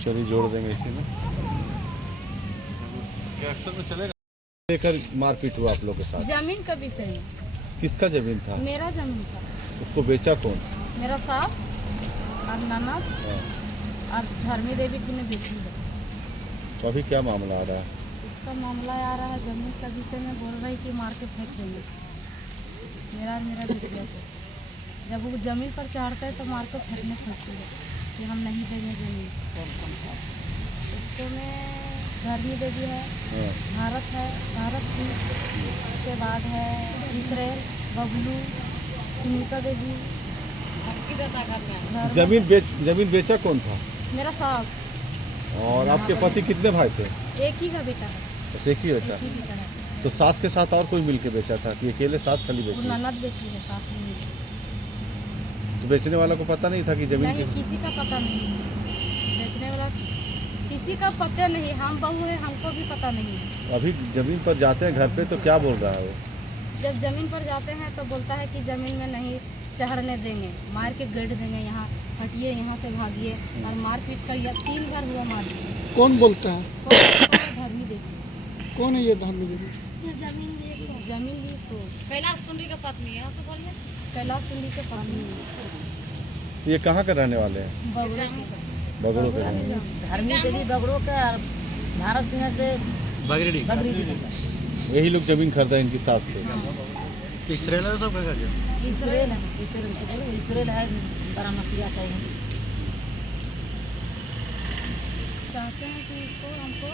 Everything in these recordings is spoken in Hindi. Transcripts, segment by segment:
चलिए जोड़ देंगे इसी में। एक्शन में चलेगा। लेकर मारपीट हुआ आप लोग के साथ? जमीन का विषय है। किसका जमीन था? मेरा जमीन था। उसको बेचा कौन? मेरा सास और ननद और धर्मी देवी की ने बेची है। तो अभी क्या मामला आ रहा है? इसका मामला आ रहा है जमीन का विषय में, बोल रही कि मार के फेंक देंगे मेरा और मेरा बेटिया को। जब वो जमीन पर चढ़ते हैं तो मार के फेंकने फंसती है कि हम नहीं देंगे जमीन। उसको में धर्मी देवी है, भारत है, भारत सिंह, उसके बाद है इसराइल, बबलू, सुनीता देवी। जमीन बेचा कौन था? मेरा सास। और आपके पति कितने भाई थे? एक ही का बेटा है। बस एक ही बेटा? एक ही बेटा है। तो सास के साथ और कोई मिलके बेचा था कि अकेले सास खाली बेची? ननद बेची है साथ में। तो बेचने वाला को पता नहीं था कि जमीन नहीं, किसी का पता नहीं। बेचने वाला किसी का पता नहीं। हम बहू है, हमको भी पता नहीं। अभी जमीन पर जाते हैं घर पे तो क्या बोल रहा है वो? जब जमीन पर जाते हैं तो बोलता है कि जमीन में नहीं चढ़ने देंगे, मार के गड़ देंगे, यहाँ हटिए, यहाँ से भागिए। और मारपीट कर 3 बार हुआ मारपीट। कौन बोलता है? धर्मी देवी। कौन है ये धर्मी देवी? जमीन ली सो कैलाश सुंडी का पत्नी है, उसको बोलिए। कैलाश सुंडी के पानी। ये कहाँ के रहने वाले हैं? बगड़ों के रहने वाले। धर्मी देवी बगड़ों के और भारत सिंह से बगरी यही लोग जमीन खरीदा इनकी सास से। इसराइल है सब का जो इसराइल है। इसराइल है, बड़ा मसीहा चाहिए। चाहते हैं कि इसको हमको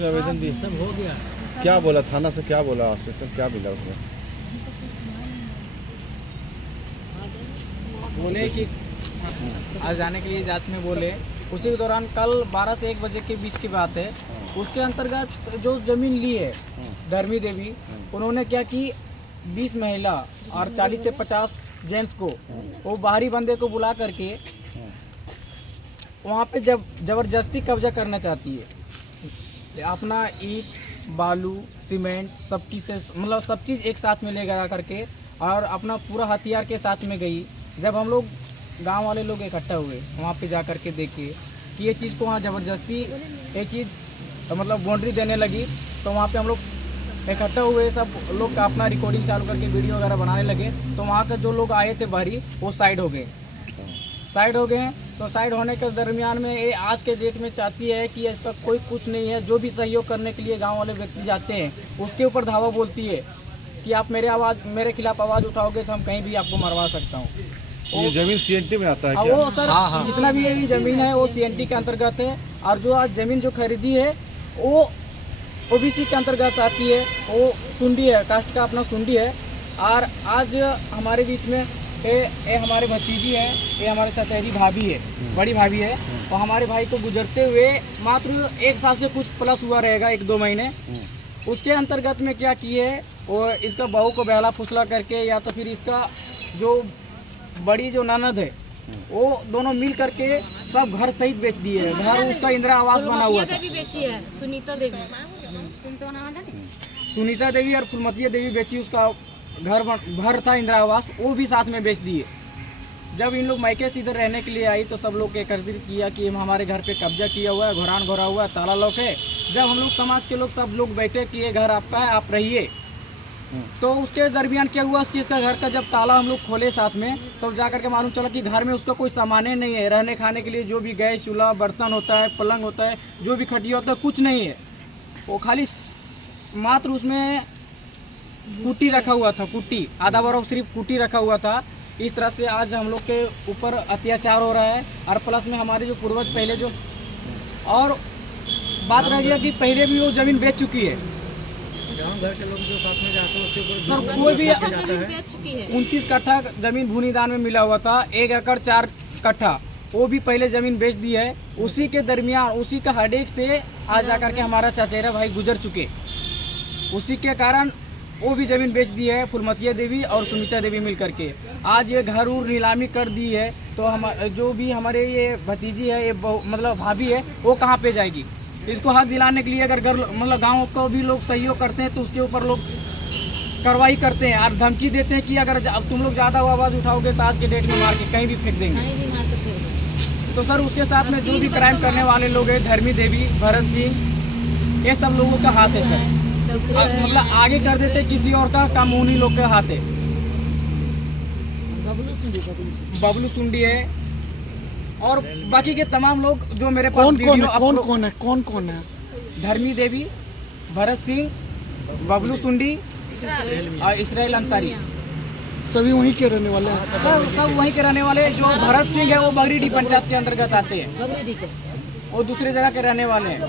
आवेदन दिए, सब हो गया। क्या बोला थाना से? क्या बोला आश्वासन? क्या मिला उसमें? बोले कि आज जाने के लिए जांच में बोले। उसी के दौरान कल 12 से 1 बजे के बीच की बात है। उसके अंतर्गत जो जमीन ली है धर्मी देवी, उन्होंने क्या कि 20 महिला और 40 से 50 जेंट्स को, वो बाहरी बंदे को बुला करके वहाँ पे जब जबरदस्ती कब्जा करना चाहती है। अपना ईंट, बालू, सीमेंट सब चीज़ एक साथ में ले गया करके, और अपना पूरा हथियार के साथ में गई। जब हम लोग गांव वाले लोग इकट्ठा हुए, वहाँ पे जा कर के देखे कि ये चीज़ को वहाँ ज़बरदस्ती एक चीज़ बाउंड्री देने लगी। तो वहाँ पे हम लोग इकट्ठा हुए, सब लोग अपना रिकॉर्डिंग चालू करके वीडियो वगैरह बनाने लगे। तो वहाँ के जो लोग आए थे बाहरी, वो साइड हो गए। तो साइड होने के दरमियान में ये आज के डेट में चाहती है कि इसका कोई कुछ नहीं है। जो भी सहयोग करने के लिए गाँव वाले व्यक्ति जाते हैं, उसके ऊपर धावा बोलती है कि आप मेरे खिलाफ आवाज़ उठाओगे तो हम कहीं भी आपको मरवा सकता हूँ। ये जमीन सीएनटी में आता है क्या? वो सर, जितना भी ये जमीन है वो सीएनटी के अंतर्गत है। और जो आज जमीन जो खरीदी है वो ओबीसी के अंतर्गत आती है। वो सुंडी है, कास्ट का अपना सुंडी है। और आज हमारे बीच में ये हमारे भतीजी है, ये हमारे चचेरी भाभी है, बड़ी भाभी है। और हमारे भाई को गुजरते हुए मात्र 1 साल से कुछ प्लस हुआ रहेगा, 1-2 महीने। उसके अंतर्गत में क्या किए है, वो इसका बहू को बहला फुसला करके, या तो फिर इसका जो बड़ी जो ननद है, वो दोनों मिल करके सब घर सहित बेच दिए है। घर उसका इंदिरा आवास बना हुआ था। देवी बेची है, सुनीता देवी और फुलमतिया देवी बेची। उसका घर था इंदिरा आवास, वो भी साथ में बेच दिए। जब इन लोग मायके से इधर रहने के लिए आई तो सब लोग एकत्रित किया कि हमारे घर पे कब्जा किया हुआ है, घोरान घोरा हुआ है, ताला लॉक है। जब हम लोग समाज के लोग सब लोग बैठे कि ये घर आपका है, आप रहिए, तो उसके दरमियान क्या हुआ कि इसका घर का जब ताला हम लोग खोले साथ में, तो जाकर के मालूम चला कि घर में उसका कोई सामान नहीं है। रहने खाने के लिए जो भी गैस चूल्हा बर्तन होता है, पलंग होता है, जो भी खटिया होता है, कुछ नहीं है। वो खाली मात्र उसमें कुट्टी रखा हुआ था, कुट्टी आधा बर्फ सिर्फ कुट्टी रखा हुआ था। इस तरह से आज हम लोग के ऊपर अत्याचार हो रहा है। और प्लस में हमारे जो पूर्वज पहले जो, और बात रह गया कि पहले भी वो जमीन बेच चुकी है। घर के लोग जो साथ में जाते हैं उसके ऊपर सर कोई भी 29 कट्ठा जमीन भूमि दान में मिला हुआ था, 1 एकड़ 4 कट्ठा, वो भी पहले जमीन बेच दी है। उसी के दरमियान उसी का हेडेक से आज जाकर के हमारा चचेरा भाई गुजर चुके, उसी के कारण वो भी ज़मीन बेच दी है फुलमतिया देवी और सुनीता देवी मिल करके। आज ये घर उर नीलामी कर दी है। तो हम जो भी हमारे ये भतीजी है, ये मतलब भाभी है, वो कहाँ पे जाएगी? इसको हक दिलाने के लिए अगर गांव को भी लोग सहयोग करते हैं तो उसके ऊपर लोग कार्रवाई करते हैं और धमकी देते हैं कि अगर अब तुम लोग ज़्यादा आवाज़ उठाओगे तो आज के डेट में मार के कहीं भी फेंक देंगे। तो सर उसके साथ में जो भी क्राइम करने वाले लोग हैं, धर्मी देवी, भरत सिंह, ये सब लोगों का हाथ है सर। मतलब आगे कर देते किसी और का काम उन्हीं लोग के हाथ है। बबलू सुंडी है और बाकी के तमाम लोग जो मेरे पास कौन कौन है? धर्मी देवी, भरत सिंह, बबलू सुंडी और इसराइल अंसारी, सभी वहीं के रहने वाले हैं। सब वहीं के रहने वाले हैं। जो भरत सिंह है वो बगरीडी पंचायत के अंतर्गत आते हैं, वो दूसरी जगह के रहने वाले हैं।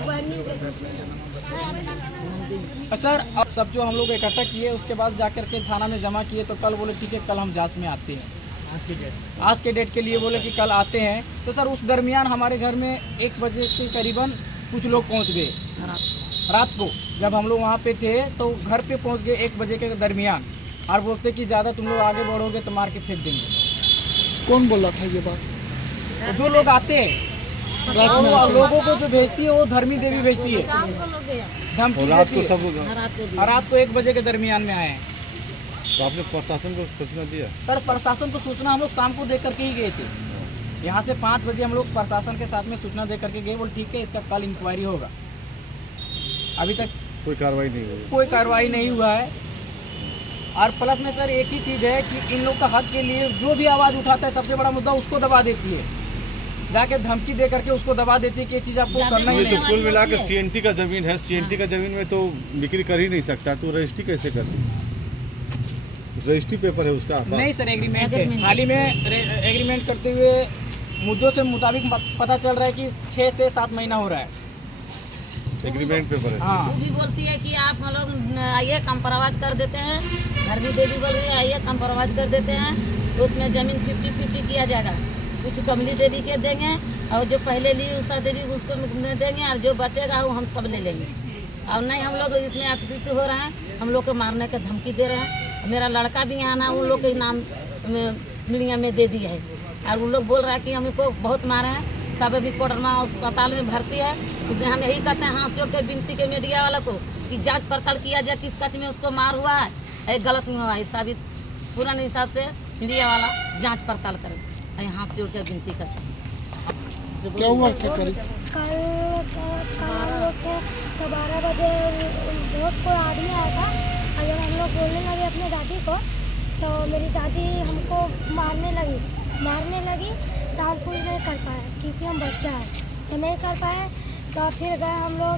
सर अब सब जो हम लोग इकट्ठा किए उसके बाद जाकर के थाना में जमा किए, तो कल बोले ठीक है कल हम जांच में आते हैं। आज के डेट के लिए बोले कि कल आते हैं। तो सर उस दरमियान हमारे घर में 1 बजे के करीबन कुछ लोग पहुंच गए रात को। जब हम लोग वहाँ पे थे तो घर पे पहुँच गए 1 बजे के दरमियान और बोलते कि ज़्यादा तुम लोग आगे बढ़ोगे तो मार के फेंक देंगे। कौन बोला था ये बात? जो लोग आते हैं लोगों को जो भेजती है वो धर्मी देवी भेजती है, धमकी देती है। रात को 1 बजे के दरमियान में आए हैं। तो आपने प्रशासन को सूचना दिया? सर प्रशासन को सूचना हम लोग शाम को दे करके ही गए थे। यहाँ से 5 बजे हम लोग प्रशासन के साथ में सूचना दे करके गए। बोल ठीक है इसका कल इंक्वायरी होगा। अभी तक कोई कार्रवाई नहीं हुई? कोई कार्रवाई नहीं हुआ है। और प्लस में सर एक ही चीज़ है कि इन लोग का हक के लिए जो भी आवाज़ उठाता है सबसे बड़ा मुद्दा उसको दबा देती है, जाके धमकी दे करके उसको दबा देती है कि ये चीज़ आपको करना ही तो कुल मिलाकर सीएनटी का जमीन है, सीएनटी का जमीन में तो बिक्री कर ही नहीं सकता, तो रजिस्ट्री कैसे कर? रजिस्ट्री पेपर है उसका? नहीं सर एग्रीमेंट है। हाल ही में एग्रीमेंट करते हुए मुद्दों से मुताबिक पता चल रहा है कि 6 से 7 महीना हो रहा है। एग्रीमेंट पेपर है। हाँ वो भी बोलती है कि आप हम लोग आइए कंप्रोमाइज कर देते हैं। धर्मी देवी बोल रही है आइए कंप्रोमाइज कर देते हैं, तो उसमें ज़मीन 50-50 किया जाएगा। कुछ कमली देवी के देंगे और जो पहले ली उषा देवी उसको देंगे और जो बचेगा वो हम सब ले लेंगे। और नहीं हम लोग इसमें आकृति हो रहे हैं, हम लोग को मारने का धमकी दे रहे हैं। मेरा लड़का भी यहाँ ना उन लोग के नाम मीडिया में दे दिया है और उन लोग बोल रहा है कि हमको बहुत मारे हैं। सब अभी कोडरमा अस्पताल में भर्ती है। इसलिए हम यही कहते हैं हाथ जोड़ के विनती के मीडिया वाला को कि जांच पड़ताल किया जाए कि सच में उसको मार हुआ है गलत में हुआ है। साबित पूरा हिसाब से मीडिया वाला जांच पड़ताल करे, हाथ जोड़ के विनती करते हैं। क्या हुआ क्या करी? कल 12 बजे बहुत कोई आदमी आया था और जब हम लोग बोलने लगे अपने दादी को तो मेरी दादी हमको मारने लगी तो हम कुछ नहीं कर पाए क्योंकि हम बच्चा है तो नहीं कर पाए। तो फिर गए हम लोग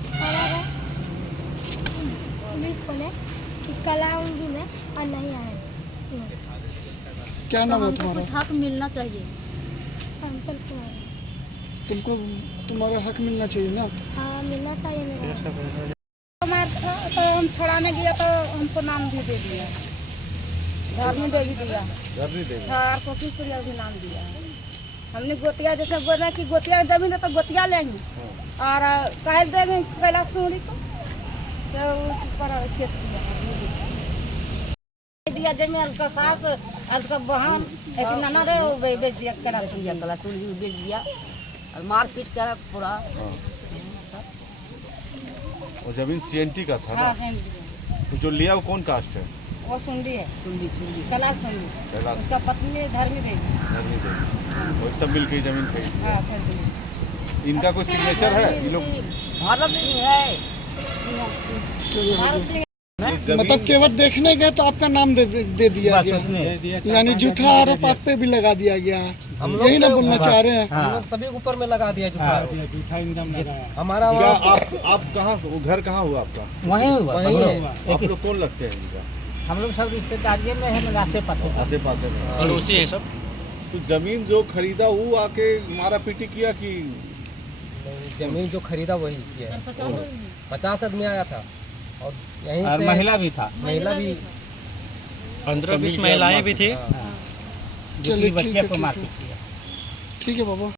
पुलिस बोले कि कल आऊँगी मैं और नहीं आए। क्या नाम है तुम्हारा? कुछ हक मिलना चाहिए। अंचल कुमार। तुमको तुम्हारा हक मिलना चाहिए ना? हाँ मिलना चाहिए मेरा। तो हम छुड़ाने गया तो हमको नाम भी दे दिया, धर्मी देवी दिया, हाँ कोकिल पुलिया भी नाम दिया। हमने गोतिया जैसे बोल रहे कि गोतिया जमीन है तो गोतिया लेंगे और कह देंगे कैलाश सोनी को तो उस पर केस दिया जमीन का सास और उसका बहन एक ननद है वो बेच दिया, कैलाश सोनी बेच दिया और मारपीट कर पूरा। और जमीन सीएनटी का था ना? हाँ, तो जो लिया वो कौन कास्ट है? वो सुंडी है, कैलाश सोनी। उसका पत्नी है धर्मी देवी। और सब मिलकर जमीन खरीदी। हाँ, खरीदी। इनका कोई सिग्नेचर है? ये लोग भारत सिंह है। भारत सिंह मतलब केवल देखने गए तो आपका नाम दे दिया गया, यानी झूठा आरोप आप पे भी लगा दिया गया। यही ना बोलना चाह रहे हैं? हाँ। सभी ऊपर में लगा दिया झूठा इल्जाम लगाया। हमारा क्या आप कहाँ, वो घर कहाँ हुआ आपका? वहीं हुआ। आप लोग कौन लगते हैं इनका? हम लोग सब रिश्तेदारी में है, आसे पासे में पड़ोसी है सब। तो जमीन जो खरीदा वो आके मारा पीटी किया कि? जमीन जो खरीदा वही किया। 50 आदमी आया था और यहीं और से महिला भी था। महिला भी 15-20 महिलाएं भी थी। चलिए ठीक है मारपीट किया। ठीक है बाबा।